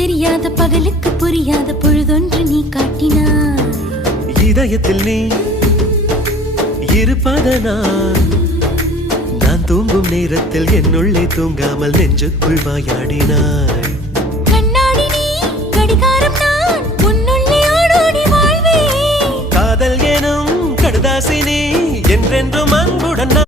தெரியாத பகலுக்கு புரியாத பொழுதொன்று நீ காட்டினாய். இதயத்தில் நீ இருப்பதனால் நான் தூங்கும் நேரத்தில் என்னுள்ளே தூங்காமல் நெஞ்சுக்குள் வாயாடினாய். கண்ணாடி நீ கடிகாரம் நான் உன்னுள்ளே ஓடோடி வாழ்வே. காதல் எனும் கடுதாசி நீ என்றென்றும்